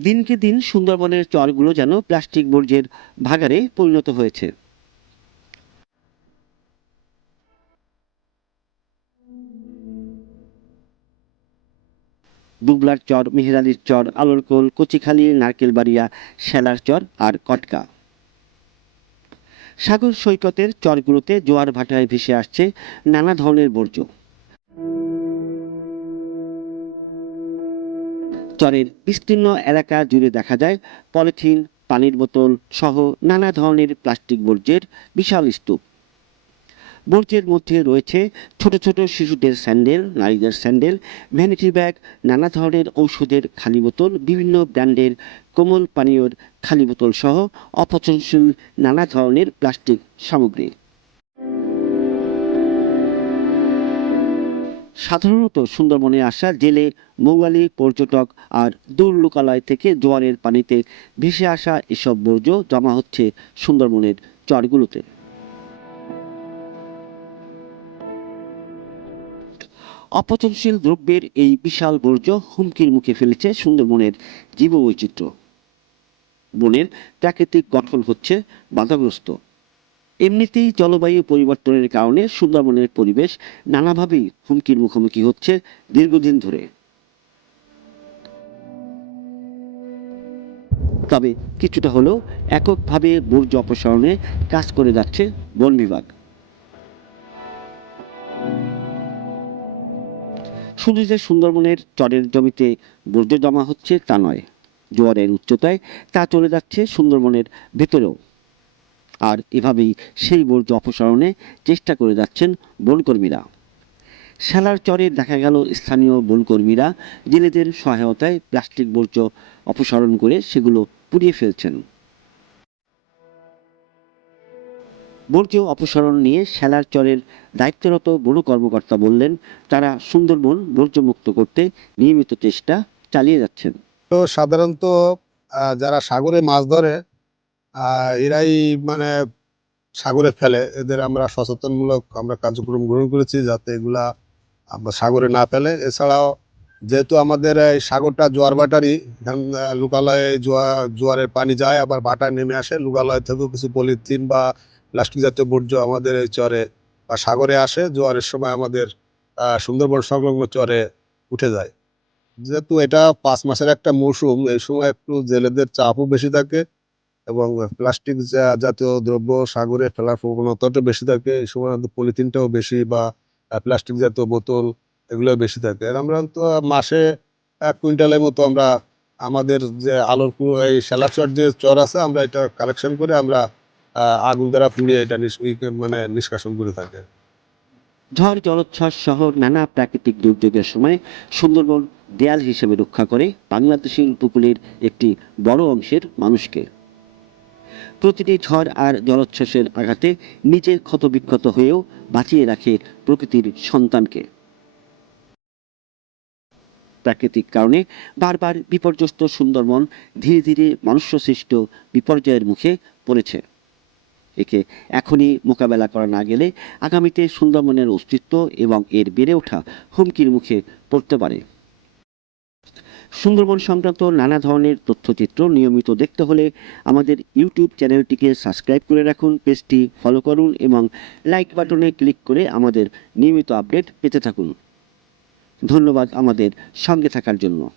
দিনকে দিন সুন্দরবনের চরগুলো যেন প্লাস্টিক বর্জ্যের ভাগারে পরিণত হয়েছে। বুবলার চর, মেহেরালির চর, আলোরকোল, কচিখালি, নারকেলবাড়িয়া, শ্যালার চর আর কটকা। সাগর সৈকতের চরগুলোতে জোয়ার ভাটায় ভেসে আসছে নানা ধরনের বর্জ্য। চরের বিস্তীর্ণ এলাকা জুড়ে দেখা যায় পলিথিন, পানির বোতল সহ নানা ধরনের প্লাস্টিক বর্জ্যের বিশাল স্তূপ। বর্জ্যের মধ্যে রয়েছে ছোট ছোট শিশুদের স্যান্ডেল, নারীদের স্যান্ডেল, ভ্যানিটি ব্যাগ, নানা ধরনের ঔষধের খালি বোতল, বিভিন্ন ব্র্যান্ডের কোমল পানীয়র খালি বোতল সহ অপচনশীল নানা ধরনের প্লাস্টিক সামগ্রী। সাধারণত সুন্দরবনে আসা জেলে, মৌয়ালি, পর্যটক আর দূর লোকালয় থেকে জোয়ারের পানিতে ভেসে আসা এসব বর্জ্য জমা হচ্ছে সুন্দরবনের চরগুলোতে। অপচনশীল দ্রব্যের এই বিশাল বর্জ্য হুমকির মুখে ফেলেছে সুন্দরবনের জীববৈচিত্র্য। বনের প্রাকৃতিক গঠন হচ্ছে বাধাগ্রস্ত। এমনিতেই জলবায়ু পরিবর্তনের কারণে সুন্দরবনের পরিবেশ নানাভাবেই হুমকির মুখোমুখি হচ্ছে দীর্ঘদিন ধরে। তবে কিছুটা হলেও এককভাবে বর্জ্য অপসারণে কাজ করে যাচ্ছে বন বিভাগ। শুধু যে সুন্দরবনের চরের জমিতে বর্জ্য জমা হচ্ছে তা নয়, জোয়ারের উচ্চতায় তা চলে যাচ্ছে সুন্দরবনের ভেতরেও। আর এভাবেই সেই বর্জ্য অপসারণে চেষ্টা করে যাচ্ছেন বনকর্মীরা। শালার চরে দেখা গেল স্থানীয় বনকর্মীরা জেলেদের সহায়তায় প্লাস্টিক বর্জ্য অপসারণ করে সেগুলো পুড়িয়ে ফেলছেন। বর্জ্য অপসারণ নিয়ে শ্যালার চরের দায়িত্বরত বন কর্মকর্তা বললেন, তারা সুন্দরবন বর্জ্যমুক্ত করতে নিয়মিত চেষ্টা চালিয়ে যাচ্ছেন। তো সাধারণত যারা সাগরে মাছ ধরে এরাই মানে সাগরে ফেলে। এদের আমরা সচেতনমূলক আমরা কার্যক্রম গ্রহণ করেছি যাতে এগুলা সাগরে না ফেলে। এছাড়াও যেহেতু আমাদের এই সাগরটা জোয়ার বাটারি লোকালয়ে জোয়ার জোয়ারের পানি যায়, আবার ভাটায় নেমে আসে। লোকালয় থেকেও কিছু পলিথিন বা প্লাস্টিক জাতীয় বর্জ্য আমাদের এই চরে বা সাগরে আসে। জোয়ারের সময় আমাদের সুন্দরবন সংলগ্ন চরে উঠে যায়। যেহেতু এটা পাঁচ মাসের একটা মৌসুম, এই সময় একটু জেলেদের চাপও বেশি থাকে। এবং প্লাস্টিক জাতীয় দ্রব্য সাগরে ফেলার প্রবণতাটা বেশি থাকে, এই সময় পলিথিনটাও বেশি বা প্লাস্টিক জাতীয় বোতল এগুলো বেশি থাকে। আমরা তো মাসে এক কুইন্টালের মতো আমরা আমাদের যে আলোর এই সেলাচর যে চর আছে, আমরা এটা কালেকশন করে আমরা আগুন দ্বারা পুড়িয়ে এটা মানে নিষ্কাশন করে থাকে। ঝড় জলোচ্ছ্বাস সহ নানা প্রাকৃতিক দুর্যোগের সময় সুন্দরবন দেয়াল হিসেবে রক্ষা করে বাংলাদেশি উপকূলের একটি বড় অংশের মানুষকে। প্রতিটি ঝড় আর জলোচ্ছ্বাসের আঘাতে নিজে ক্ষতবিক্ষত হয়েও বাঁচিয়ে রাখে প্রকৃতির সন্তানকে। প্রাকৃতিক কারণে বারবার বিপর্যস্ত সুন্দরবন ধীরে ধীরে মনুষ্যসৃষ্ট বিপর্যয়ের মুখে পড়েছে। একে এখনই মোকাবেলা করা না গেলে আগামীতে সুন্দরবনের অস্তিত্ব এবং এর বেড়ে ওঠা হুমকির মুখে পড়তে পারে। সুন্দরবন সংক্রান্ত নানা ধরনের তথ্যচিত্র নিয়মিত দেখতে হলে আমাদের ইউটিউব চ্যানেলটিকে সাবস্ক্রাইব করে রাখুন, পেজটি ফলো করুন এবং লাইক বাটনে ক্লিক করে আমাদের নিয়মিত আপডেট পেতে থাকুন। ধন্যবাদ আমাদের সঙ্গে থাকার জন্য।